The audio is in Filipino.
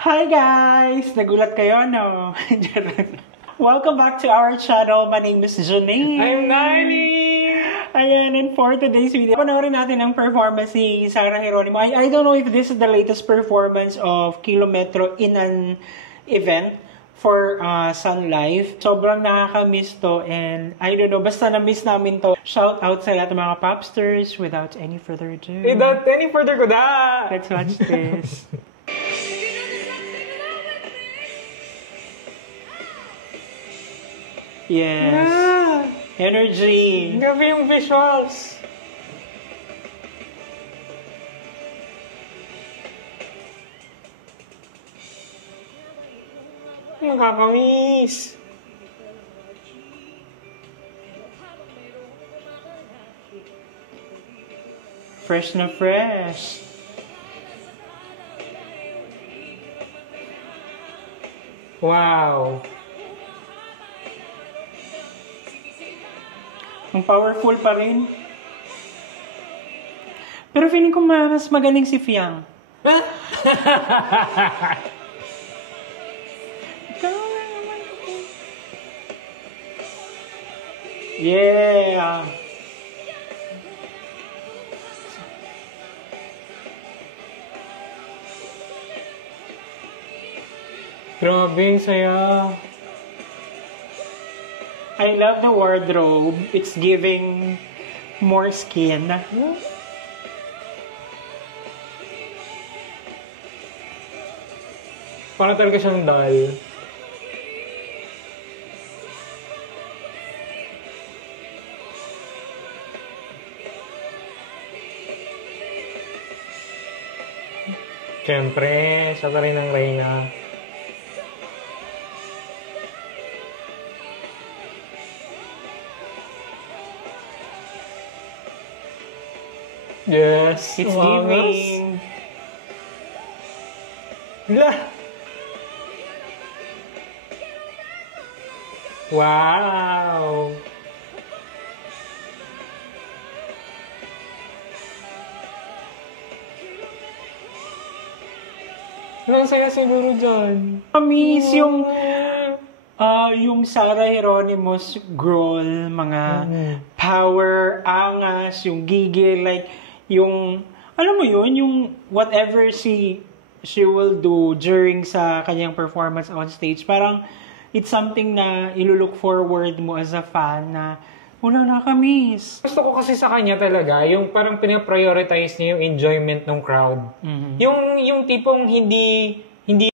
Hi guys! Nagulat kayo, no? Welcome back to our channel. My name is Janine. I'm Nani! Ayan, and for today's video, panoorin natin ang performance ni Sarah Geronimo. I don't know if this is the latest performance of Kilometro in an event for Sun Life. Sobrang nakaka-miss to, and I don't know, basta na-miss namin to. Shout out sa lahat ng mga popsters. Without any further ado, Without any further kuda! let's watch this. Yes. Yeah. Energy. Grabe yung visuals. Nakakamiss. Fresh na fresh. Wow. Ang powerful pa rin. Pero feeling ko mas magaling si Fiang. Yeah! Grabe, ang saya. I love the wardrobe. It's giving more skin. Parang talaga siyang doll. Siyempre, siya pa rin ang reyna. Yes, It's umangas. giving. Lah! Wow! Ang saya siguro dyan. Amis yung Sarah Geronimo's growl, mga power, angas, yung gigil, like, yung, alam mo yun, yung whatever she will do during sa kanyang performance on stage, parang it's something na ilulook forward mo as a fan na wala nakamiss. Gusto ko kasi sa kanya talaga, yung parang pinaprioritize niya yung enjoyment ng crowd. Mhm. Yung tipong hindi